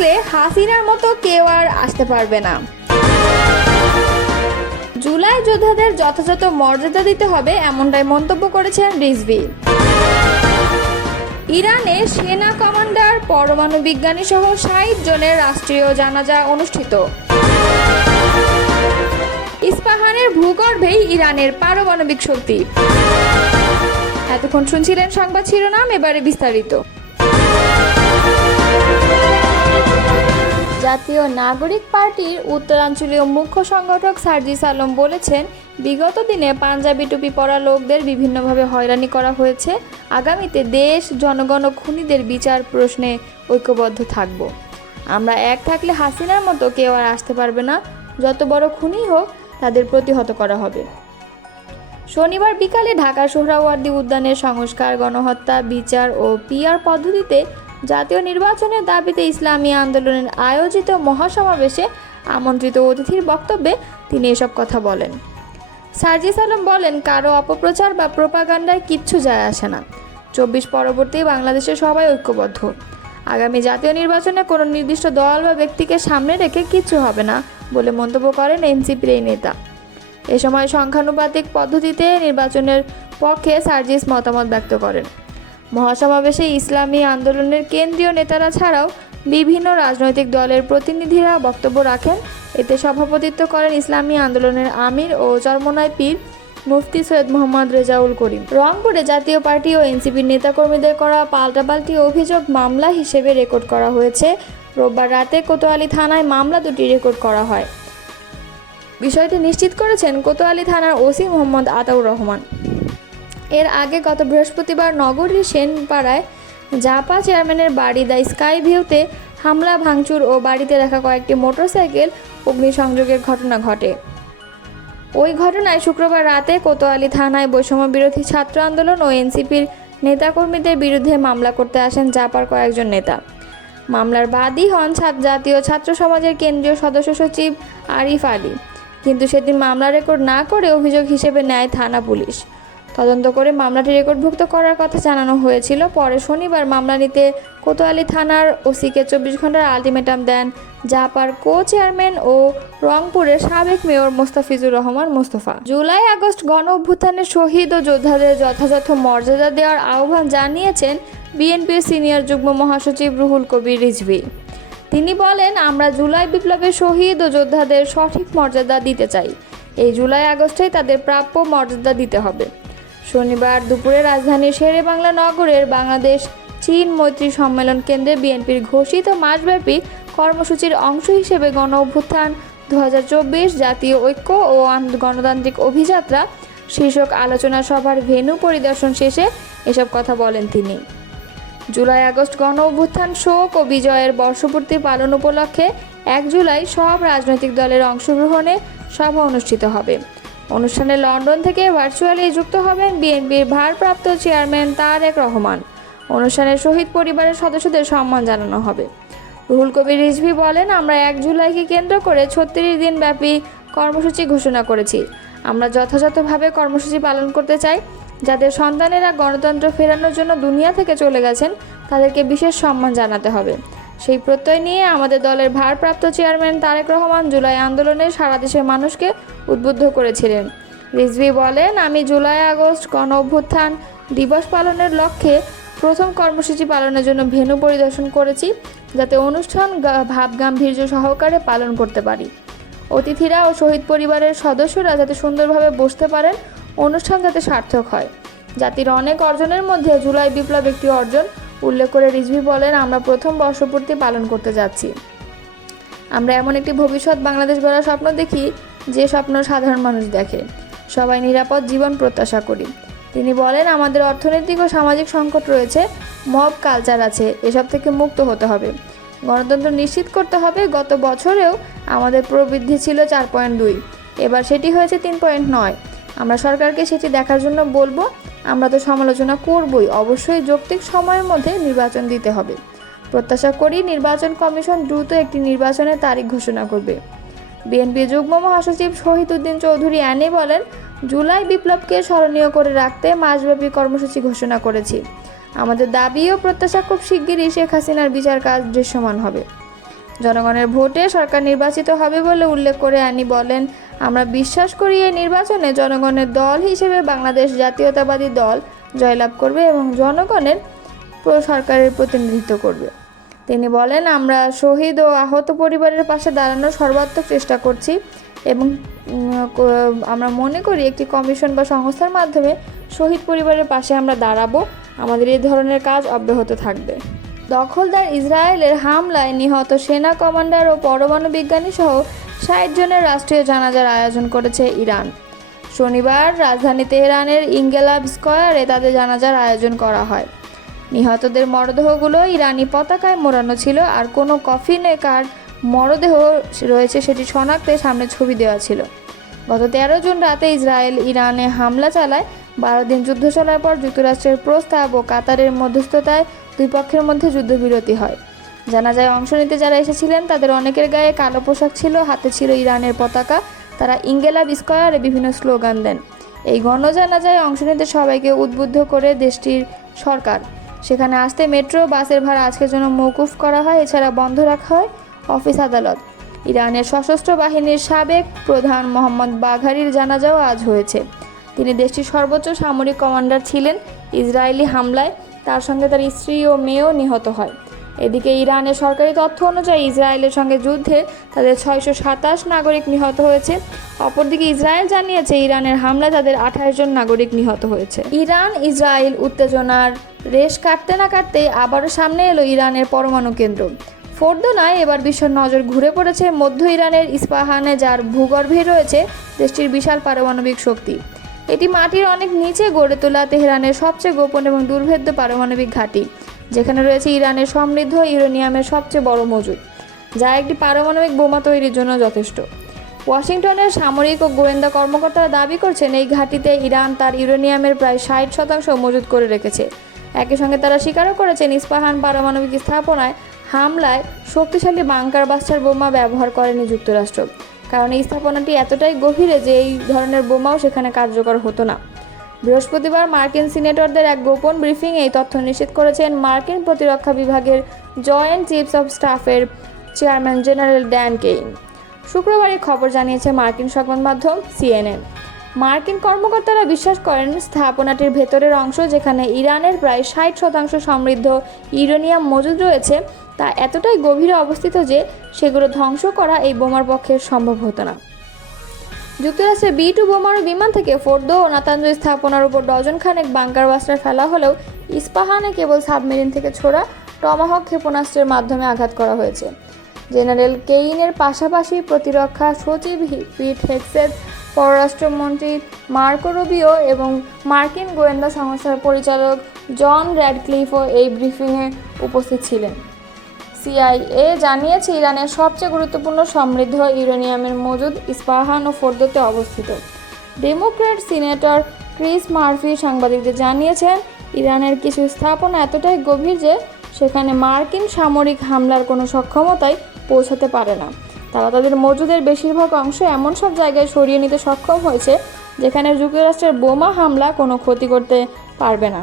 থাকলে হাসিনার মতো কেউ আর আসতে পারবে না। জুলাই যোদ্ধাদের যথাযথ মর্যাদা দিতে হবে এমনটাই মন্তব্য করেছেন রিজভি। ইরানে সেনা কমান্ডার, পরমাণু বিজ্ঞানী সহ ষাট জনের রাষ্ট্রীয় জানাজা অনুষ্ঠিত। ইস্পাহানের ভূগর্ভেই ইরানের পারমাণবিক শক্তি। এতক্ষণ শুনছিলেন সংবাদ শিরোনাম, এবারে বিস্তারিত। জাতীয় নাগরিক পার্টির উত্তরাঞ্চলীয় মুখ্য সংগঠক সার্জিস আলম বলেছেন, বিগত দিনে পাঞ্জাবি টুপি পরা লোকদের বিভিন্নভাবে হয়রানি করা হয়েছে। আগামীতে দেশ, জনগণ ও খুনিদের বিচার প্রশ্নে ঐক্যবদ্ধ থাকব। আমরা এক থাকলে হাসিনার মতো কেউ আর আসতে পারবে না। যত বড় খুনি হোক, তাদের প্রতিহত করা হবে। শনিবার বিকালে ঢাকার সোহরাওয়ার্দী উদ্যানের সংস্কার, গণহত্যা, বিচার ও পিআর পদ্ধতিতে জাতীয় নির্বাচনের দাবিতে ইসলামী আন্দোলনের আয়োজিত মহাসমাবেশে আমন্ত্রিত অতিথির বক্তব্যে তিনি এসব কথা বলেন। সার্জিস আলম বলেন, কারও অপপ্রচার বা প্রোপাগান্ডায় কিচ্ছু যায় আসে না। চব্বিশ পরবর্তী বাংলাদেশের সবাই ঐক্যবদ্ধ। আগামী জাতীয় নির্বাচনে কোনো নির্দিষ্ট দল বা ব্যক্তিকে সামনে রেখে কিচ্ছু হবে না বলে মন্তব্য করেন এনসিপির এই নেতা। এ সময় সংখ্যানুপাতিক পদ্ধতিতে নির্বাচনের পক্ষে সার্জিস মতামত ব্যক্ত করেন। মহাসমাবেশে ইসলামী আন্দোলনের কেন্দ্রীয় নেতারা ছাড়াও বিভিন্ন রাজনৈতিক দলের প্রতিনিধিরা বক্তব্য রাখেন। এতে সভাপতিত্ব করেন ইসলামী আন্দোলনের আমির ও চরমনায় পীর মুফতি সৈয়দ মোহাম্মদ রেজাউল করিম। রংপুরে জাতীয় পার্টি ও এনসিপির নেতাকর্মীদের করা পাল্টাপাল্টি অভিযোগ মামলা হিসেবে রেকর্ড করা হয়েছে। রোববার রাতে কোতোয়ালি থানায় মামলা দুটি রেকর্ড করা হয়। বিষয়টি নিশ্চিত করেছেন কোতোয়ালি থানার ওসি মোহাম্মদ আতাউর রহমান। এর আগে গত বৃহস্পতিবার নগরীর সেনপাড়ায় জাপা চেয়ারম্যানের বাড়ি দ্য স্কাই ভিউতে হামলা, ভাঙচুর ও বাড়িতে রাখা কয়েকটি মোটরসাইকেল অগ্নিসংযোগের ঘটনা ঘটে। ওই ঘটনায় শুক্রবার রাতে কোতোয়ালি থানায় বৈষম্য বিরোধী ছাত্র আন্দোলন ও এনসিপির নেতাকর্মীদের বিরুদ্ধে মামলা করতে আসেন জাপার কয়েকজন নেতা। মামলার বাদী হন জাতীয় ছাত্র সমাজের কেন্দ্রীয় সদস্য সচিব আরিফ আলী। কিন্তু সেদিন মামলা রেকর্ড না করে অভিযোগ হিসেবে নেয় থানা পুলিশ। তদন্ত করে মামলাটি রেকর্ডভুক্ত করার কথা জানানো হয়েছিল। পরে শনিবার মামলা নিতে কোতোয়ালি থানার ওসিকে চব্বিশ ঘণ্টার আলটিমেটাম দেন জাপার কো চেয়ারম্যান ও রংপুরের সাবেক mayor Mostafizur Rahman Mostafa. July August গণ অভ্যুত্থানের শহীদ ও যোদ্ধাদের যথাযথ মর্যাদা দেওয়ার আহ্বান জানিয়েছেন বিএনপির সিনিয়র যুগ্ম মহাসচিব রুহুল কবির রিজভী। তিনি বলেন, আমরা জুলাই বিপ্লবের শহীদ ও যোদ্ধাদের সঠিক মর্যাদা দিতে চাই। এই জুলাই আগস্টেই তাদের প্রাপ্য মর্যাদা দিতে হবে। শনিবার দুপুরে রাজধানীর শেরে বাংলা নগরের বাংলাদেশ চীন মৈত্রী সম্মেলন কেন্দ্রে বিএনপির ঘোষিত মাসব্যাপী কর্মসূচির অংশ হিসেবে গণ অভ্যুত্থান দু হাজার চব্বিশ জাতীয় ঐক্য ও গণতান্ত্রিক অভিযাত্রা, শীর্ষক আলোচনা সভার ভেন্যু পরিদর্শন শেষে এসব কথা বলেন তিনি। জুলাই আগস্ট গণ অভ্যুত্থান শোক ও বিজয়ের বর্ষপূর্তি পালন উপলক্ষে এক জুলাই সব রাজনৈতিক দলের অংশগ্রহণে সভা অনুষ্ঠিত হবে। অনুষ্ঠানে লন্ডন থেকে ভার্চুয়ালি যুক্ত হবেন বিএনপির ভারপ্রাপ্ত চেয়ারম্যান তারেক রহমান। অনুষ্ঠানে শহীদ পরিবারের সদস্যদের সম্মান জানানো হবে। রুহুল কবির রিজভি বলেন, আমরা এক জুলাইকে কেন্দ্র করে ছত্রিশ দিন ব্যাপী কর্মসূচি ঘোষণা করেছি। আমরা যথাযথভাবে কর্মসূচি পালন করতে চাই, যাদের সন্তানেরা গণতন্ত্র ফেরানোর জন্য দুনিয়া থেকে চলে গেছেন, তাদেরকে বিশেষ সম্মান জানাতে হবে। সেই প্রত্যয় নিয়ে আমাদের দলের ভারপ্রাপ্ত চেয়ারম্যান তারেক রহমান জুলাই আন্দোলনে সারা দেশের মানুষকে উদ্বুদ্ধ করেছিলেন। রিজভি বলেন, আমি জুলাই আগস্ট গণ অভ্যুত্থান দিবস পালনের লক্ষ্যে প্রথম কর্মসূচি পালনের জন্য ভেন্যু পরিদর্শন করেছি, যাতে অনুষ্ঠান ভাব গাম্ভীর্য সহকারে পালন করতে পারি। অতিথিরা ও শহীদ পরিবারের সদস্যরা যাতে সুন্দরভাবে বসতে পারেন, অনুষ্ঠান যাতে সার্থক হয়। জাতির অনেক অর্জনের মধ্যে জুলাই বিপ্লব একটি অর্জন উল্লেখ করে রিজভি বলেন, আমরা প্রথম বর্ষপূর্তি পালন করতে যাচ্ছি। আমরা এমন একটি ভবিষ্যৎ বাংলাদেশ গড়ার স্বপ্ন দেখি, যে স্বপ্ন সাধারণ মানুষ দেখে। সবাই নিরাপদ জীবন প্রত্যাশা করি। তিনি বলেন, আমাদের অর্থনৈতিক ও সামাজিক সংকট রয়েছে, মব কালচার আছে, এসব থেকে মুক্ত হতে হবে। গণতন্ত্র নিশ্চিত করতে হবে, গত বছরেও আমাদের প্রবৃদ্ধি ছিল চার পয়েন্ট দুই। এবার সেটি হয়েছে তিন পয়েন্ট নয়। আমরা সরকারকে সেটি দেখার জন্য বলব আমরা তো সমালোচনা করবই। অবশ্যই যৌক্তিক সময়ের মধ্যে নির্বাচন দিতে হবে। প্রত্যাশা করি নির্বাচন কমিশন দ্রুত একটি নির্বাচনের তারিখ ঘোষণা করবে। বিএনপি যুগ্ম মহাসচিব শহীদ উদ্দিন চৌধুরী অ্যানি বলেন, জুলাই বিপ্লবকে স্মরণীয় করে রাখতে মাসব্যাপী কর্মসূচি ঘোষণা করেছি। আমাদের দাবি ও প্রত্যাশা খুব শিগগিরই শেখ হাসিনার বিচার কাজ দৃশ্যমান হবে। জনগণের ভোটে সরকার নির্বাচিত হবে বলে উল্লেখ করে আনি বলেন, আমরা বিশ্বাস করি এই নির্বাচনে জনগণের দল হিসেবে বাংলাদেশ জাতীয়তাবাদী দল জয়লাভ করবে এবং জনগণের সরকারের প্রতিনিধিত্ব করবে। তিনি বলেন, আমরা শহীদ ও আহত পরিবারের পাশে দাঁড়ানোর সর্বাত্মক চেষ্টা করছি এবং আমরা মনে করি একটি কমিশন বা সংস্থার মাধ্যমে শহীদ পরিবারের পাশে আমরা দাঁড়াবো। আমাদের এই ধরনের কাজ অব্যাহত থাকবে। দখলদার ইসরায়েলের হামলায় নিহত সেনা কমান্ডার ও পরমাণু বিজ্ঞানী সহ ষাট জনের রাষ্ট্রীয় জানাজার আয়োজন করেছে ইরান। শনিবার রাজধানী তেহরানের ইঙ্গেলাব স্কয়ারে তাদের জানাজার আয়োজন করা হয়। নিহতদের মরদেহগুলো ইরানি পতাকায় মোড়ানো ছিল আর কোনো কফিনে কার মরদেহ রয়েছে সেটি শনাক্তে সামনে ছবি দেওয়া ছিল। গত তেরো জুন রাতে ইসরায়েল ইরানে হামলা চালায় বারো দিন যুদ্ধ চলার পর যুক্তরাষ্ট্রের প্রস্তাব ও কাতারের মধ্যস্থতায় দুই পক্ষের মধ্যে যুদ্ধবিরতি হয়। জানাজায় অংশ নিতে যারা এসেছিলেন, তাদের অনেকের গায়ে কালো পোশাক ছিল, হাতে ছিল ইরানের পতাকা, তারা ইঙ্গেলা বিস্কয়ারে বিভিন্ন স্লোগান দেন। এই গণজানাজায় অংশ নিতে সবাইকে উদ্বুদ্ধ করে দেশটির সরকার। সেখানে আসতে মেট্রো, বাসের ভাড়া আজকের জন্য মৌকুফ করা হয়, এছাড়া বন্ধ রাখা হয় অফিস আদালত। ইরানের সশস্ত্র বাহিনীর সাবেক প্রধান মোহাম্মদ বাঘারির জানাজাও আজ হয়েছে। তিনি দেশটির সর্বোচ্চ সামরিক কমান্ডার ছিলেন। ইসরায়েলি হামলায় তার সঙ্গে তার স্ত্রী ও মেয়েও নিহত হয়। এদিকে ইরানের সরকারি তথ্য অনুযায়ী ইসরায়েলের সঙ্গে যুদ্ধে তাদের ছয়শো সাতাশ নাগরিক নিহত হয়েছে। অপরদিকে ইসরায়েল জানিয়েছে, ইরানের হামলায় তাদের আঠাশ জন নাগরিক নিহত হয়েছে। ইরান, ইসরায়েল উত্তেজনার রেশ কাটতে না কাটতেই আবারও সামনে এলো ইরানের পরমাণু কেন্দ্র। ফোর্দোনায় এবার বিশ্বের নজর ঘুরে পড়েছে মধ্য ইরানের ইস্পাহানে, যার ভূগর্ভে রয়েছে দেশটির বিশাল পারমাণবিক শক্তি। এটি মাটির অনেক নিচে গড়ে তোলা তেহরানের সবচেয়ে গোপন এবং দুর্ভেদ্য পারমাণবিক ঘাঁটি, যেখানে রয়েছে ইরানের সমৃদ্ধ ইউরেনিয়ামের সবচেয়ে বড় মজুদ, যা একটি পারমাণবিক বোমা তৈরির জন্য যথেষ্ট। ওয়াশিংটনের সামরিক ও গোয়েন্দা কর্মকর্তারা দাবি করছেন, এই ঘাঁটিতে ইরান তার ইউরেনিয়ামের প্রায় ষাট শতাংশ মজুদ করে রেখেছে। একই সঙ্গে তারা স্বীকারও করেছেন, ইস্পাহান পারমাণবিক স্থাপনায় হামলায় শক্তিশালী বাংকার বাস্টার বোমা ব্যবহার করেনি যুক্তরাষ্ট্র। কারণ এই স্থাপনাটি এতটাই গভীরে যে এই ধরনের বোমাও সেখানে কার্যকর হতো না। বৃহস্পতিবার মার্কিন সিনেটরদের এক গোপন ব্রিফিং এই তথ্য নিশ্চিত করেছেন মার্কিন প্রতিরক্ষা বিভাগের জয়েন্ট চিফস অব স্টাফের চেয়ারম্যান জেনারেল ড্যান কেইন। শুক্রবার খবর জানিয়েছে মার্কিন সংবাদ মাধ্যম সিএনএন। মার্কিন কর্মকর্তারা বিশ্বাস করেন স্থাপনাটির ভেতরের অংশ যেখানে ইরানের প্রায় ষাট শতাংশ সমৃদ্ধ ইউরেনিয়াম মজুদ রয়েছে, তা এতটাই গভীরে অবস্থিত যে সেগুলো ধ্বংস করা এই বোমার পক্ষে সম্ভব হতো না। যুক্তরাষ্ট্রের বি টু বোমারু বিমান থেকে ফোর্দো ও নাতাঞ্জ স্থাপনার উপর ডজন খানেক বাংকার বাস্টার ফেলা হলেও ইস্পাহানে কেবল সাবমেরিন থেকে ছোড়া টমাহক ক্ষেপণাস্ত্রের মাধ্যমে আঘাত করা হয়েছে। জেনারেল কেইনের পাশাপাশি প্রতিরক্ষা সচিব পিট হেক্সেট পররাষ্ট্রমন্ত্রী মার্কো রুবিও এবং মার্কিন গোয়েন্দা সংস্থার পরিচালক জন র্যাডক্লিফও এই ব্রিফিংয়ে উপস্থিত ছিলেন। সিআইএ জানিয়েছে, ইরানের সবচেয়ে গুরুত্বপূর্ণ সমৃদ্ধ ইউরেনিয়ামের মজুদ ইস্পাহান ও ফোর্দোতে অবস্থিত। ডেমোক্র্যাট সিনেটর ক্রিস মার্ফি সাংবাদিকদের জানিয়েছেন, ইরানের কিছু স্থাপনা এতটাই গভীর যে সেখানে মার্কিন সামরিক হামলার কোনো সক্ষমতাই পৌঁছাতে পারে না। তারা তাদের মজুদের বেশিরভাগ অংশ এমন সব জায়গায় সরিয়ে নিতে সক্ষম হয়েছে, যেখানে যুক্তরাষ্ট্রের বোমা হামলা কোনো ক্ষতি করতে পারবে না।